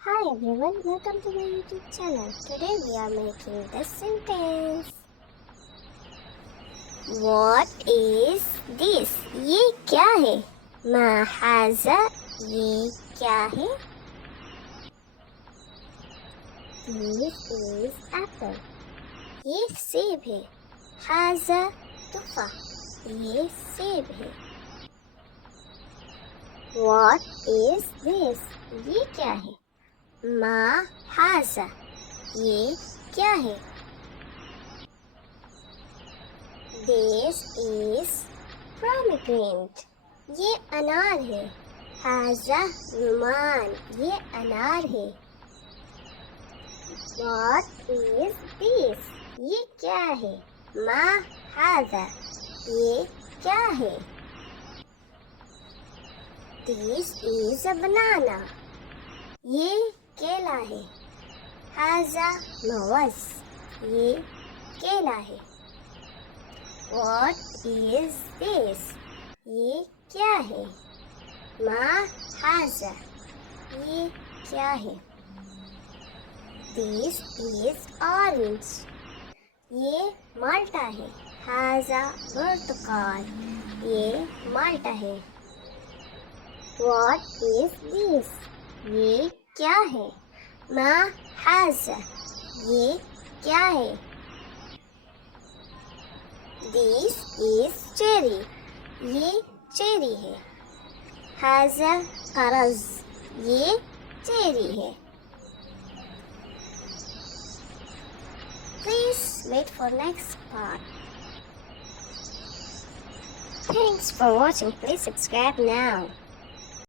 Hi everyone, welcome to my YouTube channel. Today we are making this sentence. What is this? ये क्या है? ما هذا? ये क्या है? This is apple. ये सेब है. هذا तूफा. ये सेब है. What is this? ये क्या है? मा हाजा ये क्या है? This is pomegranate ये अनार है. हाजा रुमान ये अनार है. What is this? ये क्या है? मा हाजा ये क्या है? This is a banana ये केला है. हाजा मवस ये केला है. What is this? ये क्या है? मा हाजा ये क्या है? This is orange ये माल्टा है. हाजा पुर्तकाल ये माल्टा है. What is this? ये क्या है? मा हाजा ये क्या है? This is cherry ये चेरी है. हाजा करज ये चेरी है. Please wait for next part. Thanks for watching. Please subscribe now.